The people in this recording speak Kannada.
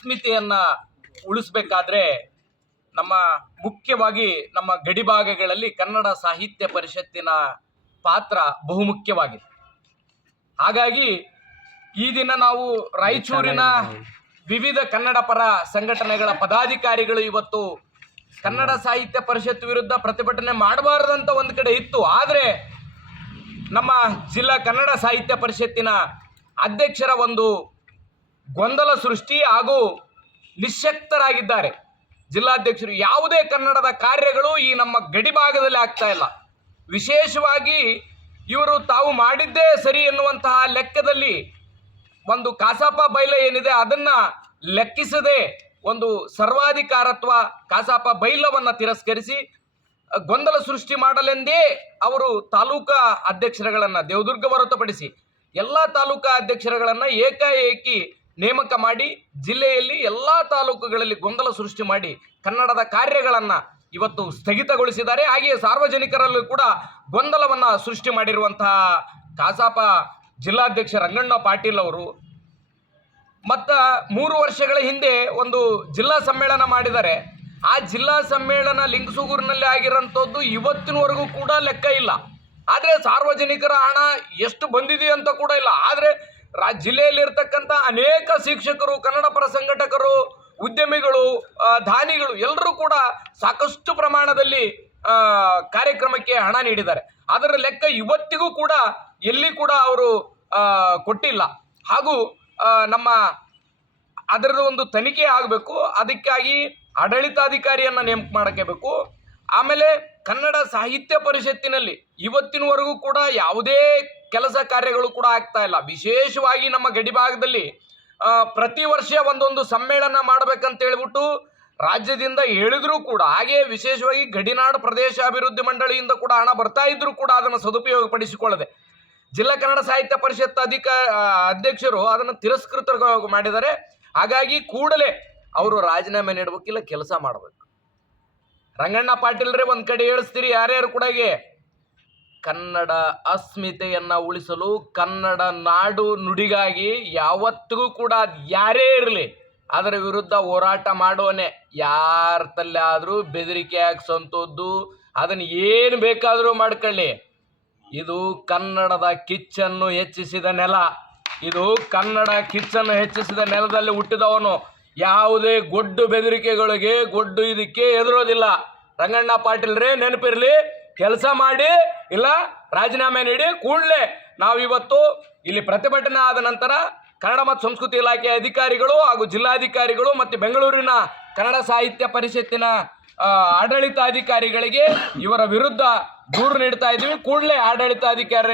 ಅಸ್ಮಿತೆಯನ್ನ ಉಳಿಸಬೇಕಾದ್ರೆ ನಮ್ಮ ಮುಖ್ಯವಾಗಿ ನಮ್ಮ ಗಡಿಭಾಗಗಳಲ್ಲಿ ಕನ್ನಡ ಸಾಹಿತ್ಯ ಪರಿಷತ್ತಿನ ಪಾತ್ರ ಬಹುಮುಖ್ಯವಾಗಿದೆ. ಹಾಗಾಗಿ ಈ ದಿನ ನಾವು ರಾಯಚೂರಿನ ವಿವಿಧ ಕನ್ನಡ ಪರ ಸಂಘಟನೆಗಳ ಪದಾಧಿಕಾರಿಗಳು ಇವತ್ತು ಕನ್ನಡ ಸಾಹಿತ್ಯ ಪರಿಷತ್ ವಿರುದ್ಧ ಪ್ರತಿಭಟನೆ ಮಾಡಬಾರದಂತ ಒಂದು ಕಡೆ ಇತ್ತು. ಆದರೆ ನಮ್ಮ ಜಿಲ್ಲಾ ಕನ್ನಡ ಸಾಹಿತ್ಯ ಪರಿಷತ್ತಿನ ಅಧ್ಯಕ್ಷರ ಒಂದು ಗೊಂದಲ ಸೃಷ್ಟಿ ಹಾಗೂ ನಿಶ್ಶಕ್ತರಾಗಿದ್ದಾರೆ ಜಿಲ್ಲಾಧ್ಯಕ್ಷರು. ಯಾವುದೇ ಕನ್ನಡದ ಕಾರ್ಯಗಳು ಈ ನಮ್ಮ ಗಡಿಭಾಗದಲ್ಲಿ ಆಗ್ತಾ ಇಲ್ಲ. ವಿಶೇಷವಾಗಿ ಇವರು ತಾವು ಮಾಡಿದ್ದೇ ಸರಿ ಎನ್ನುವಂತಹ ಲೆಕ್ಕದಲ್ಲಿ ಒಂದು ಕಸಾಪ ಬೈಲ ಏನಿದೆ ಅದನ್ನ ಲೆಕ್ಕಿಸದೆ ಒಂದು ಸರ್ವಾಧಿಕಾರತ್ವ ಕಸಾಪ ಬೈಲವನ್ನು ತಿರಸ್ಕರಿಸಿ ಗೊಂದಲ ಸೃಷ್ಟಿ ಮಾಡಲೆಂದೇ ಅವರು ತಾಲೂಕಾ ಅಧ್ಯಕ್ಷರುಗಳನ್ನು ದೇವದುರ್ಗ ಹೊರತುಪಡಿಸಿ ಎಲ್ಲ ತಾಲೂಕಾ ಅಧ್ಯಕ್ಷರುಗಳನ್ನು ಏಕಾಏಕಿ ನೇಮಕ ಮಾಡಿ ಜಿಲ್ಲೆಯಲ್ಲಿ ಎಲ್ಲ ತಾಲೂಕುಗಳಲ್ಲಿ ಗೊಂದಲ ಸೃಷ್ಟಿ ಮಾಡಿ ಕನ್ನಡದ ಕಾರ್ಯಗಳನ್ನು ಇವತ್ತು ಸ್ಥಗಿತಗೊಳಿಸಿದ್ದಾರೆ. ಹಾಗೆಯೇ ಸಾರ್ವಜನಿಕರಲ್ಲೂ ಕೂಡ ಗೊಂದಲವನ್ನು ಸೃಷ್ಟಿ ಮಾಡಿರುವಂತಹ ಕಸಾಪ ಜಿಲ್ಲಾಧ್ಯಕ್ಷ ರಂಗಣ್ಣ ಪಾಟೀಲ್ ಅವರು ಮತ್ತು 3 ವರ್ಷಗಳ ಹಿಂದೆ ಒಂದು ಜಿಲ್ಲಾ ಸಮ್ಮೇಳನ ಮಾಡಿದ್ದಾರೆ. ಆ ಜಿಲ್ಲಾ ಸಮ್ಮೇಳನ ಲಿಂಗಸೂಗೂರಿನಲ್ಲಿ ಆಗಿರೋಂಥದ್ದು ಇವತ್ತಿನವರೆಗೂ ಕೂಡ ಲೆಕ್ಕ ಇಲ್ಲ. ಆದರೆ ಸಾರ್ವಜನಿಕರ ಹಣ ಎಷ್ಟು ಬಂದಿದೆ ಅಂತ ಕೂಡ ಇಲ್ಲ. ಆದರೆ ಜಿಲ್ಲೆಯಲ್ಲಿರ್ತಕ್ಕಂಥ ಅನೇಕ ಶಿಕ್ಷಕರು, ಕನ್ನಡ ಪರ ಸಂಘಟಕರು, ಉದ್ಯಮಿಗಳು, ದಾನಿಗಳು ಎಲ್ಲರೂ ಕೂಡ ಸಾಕಷ್ಟು ಪ್ರಮಾಣದಲ್ಲಿ ಕಾರ್ಯಕ್ರಮಕ್ಕೆ ಹಣ ನೀಡಿದ್ದಾರೆ. ಅದರ ಲೆಕ್ಕ ಇವತ್ತಿಗೂ ಕೂಡ ಎಲ್ಲಿ ಕೂಡ ಅವರು ಕೊಟ್ಟಿಲ್ಲ. ಹಾಗೂ ನಮ್ಮ ಅದರದ್ದು ಒಂದು ತನಿಖೆ ಆಗಬೇಕು. ಅದಕ್ಕಾಗಿ ಆಡಳಿತಾಧಿಕಾರಿಯನ್ನು ನೇಮಕ ಮಾಡೋಕ್ಕೆ ಬೇಕು. ಆಮೇಲೆ ಕನ್ನಡ ಸಾಹಿತ್ಯ ಪರಿಷತ್ತಿನಲ್ಲಿ ಇವತ್ತಿನವರೆಗೂ ಕೂಡ ಯಾವುದೇ ಕೆಲಸ ಕಾರ್ಯಗಳು ಕೂಡ ಆಗ್ತಾ ಇಲ್ಲ. ವಿಶೇಷವಾಗಿ ನಮ್ಮ ಗಡಿಭಾಗದಲ್ಲಿ ಪ್ರತಿ ವರ್ಷ ಒಂದೊಂದು ಸಮ್ಮೇಳನ ಮಾಡಬೇಕಂತ ಹೇಳ್ಬಿಟ್ಟು ರಾಜ್ಯದಿಂದ ಹೇಳಿದ್ರು ಕೂಡ, ಹಾಗೆ ವಿಶೇಷವಾಗಿ ಗಡಿನಾಡು ಪ್ರದೇಶ ಅಭಿವೃದ್ಧಿ ಮಂಡಳಿಯಿಂದ ಕೂಡ ಹಣ ಬರ್ತಾ ಇದ್ರೂ ಕೂಡ ಅದನ್ನು ಸದುಪಯೋಗಪಡಿಸಿಕೊಳ್ಳದೆ ಜಿಲ್ಲಾ ಕನ್ನಡ ಸಾಹಿತ್ಯ ಪರಿಷತ್ ಅಧ್ಯಕ್ಷರು ಅದನ್ನು ತಿರಸ್ಕೃತ ಮಾಡಿದ್ದಾರೆ. ಹಾಗಾಗಿ ಕೂಡಲೇ ಅವರು ರಾಜೀನಾಮೆ ನೀಡಬೇಕಿಲ್ಲ, ಕೆಲಸ ಮಾಡಬೇಕು. ರಂಗಣ್ಣ ಪಾಟೀಲ್ರೇ ಒಂದು ಕಡೆ ಹೇಳಿಸ್ತೀರಿ ಯಾರ್ಯಾರು ಕೂಡ ಕನ್ನಡ ಅಸ್ಮಿತೆಯನ್ನು ಉಳಿಸಲು ಕನ್ನಡ ನಾಡು ನುಡಿಗಾಗಿ ಯಾವತ್ತಿಗೂ ಕೂಡ ಯಾರೇ ಇರಲಿ ಅದರ ವಿರುದ್ಧ ಹೋರಾಟ ಮಾಡೋನೆ. ಯಾರ ತಲ್ಲಾದರೂ ಬೆದರಿಕೆ ಹಾಕ್ಸೋಂಥದ್ದು ಅದನ್ನು ಏನು ಬೇಕಾದರೂ ಮಾಡ್ಕೊಳ್ಳಿ. ಇದು ಕನ್ನಡದ ಕಿಚ್ಚನ್ನು ಹೆಚ್ಚಿಸಿದ ನೆಲ. ಇದು ಕನ್ನಡ ಕಿಚ್ಚನ್ನು ಹೆಚ್ಚಿಸಿದ ನೆಲದಲ್ಲಿ ಹುಟ್ಟಿದವನು. ಯಾವುದೇ ಗೊಡ್ಡು ಬೆದರಿಕೆಗಳಿಗೆ ಗೊಡ್ಡು ಇದಕ್ಕೆ ಎದುರೋದಿಲ್ಲ. ರಂಗಣ್ಣ ಪಾಟೀಲ್ರೇ ನೆನಪಿರಲಿ, ಕೆಲಸ ಮಾಡಿ ಇಲ್ಲ ರಾಜೀನಾಮೆ ನೀಡಿ. ಕೂಡಲೇ ನಾವಿವತ್ತು ಇಲ್ಲಿ ಪ್ರತಿಭಟನೆ ಆದ ನಂತರ ಕನ್ನಡ ಮತ್ತು ಸಂಸ್ಕೃತಿ ಇಲಾಖೆ ಅಧಿಕಾರಿಗಳು ಹಾಗೂ ಜಿಲ್ಲಾಧಿಕಾರಿಗಳು ಮತ್ತು ಬೆಂಗಳೂರಿನ ಕನ್ನಡ ಸಾಹಿತ್ಯ ಪರಿಷತ್ತಿನ ಆಡಳಿತಾಧಿಕಾರಿಗಳಿಗೆ ಇವರ ವಿರುದ್ಧ ದೂರು ನೀಡ್ತಾ ಇದ್ದೀವಿ. ಕೂಡಲೇ ಆಡಳಿತಾಧಿಕಾರಿ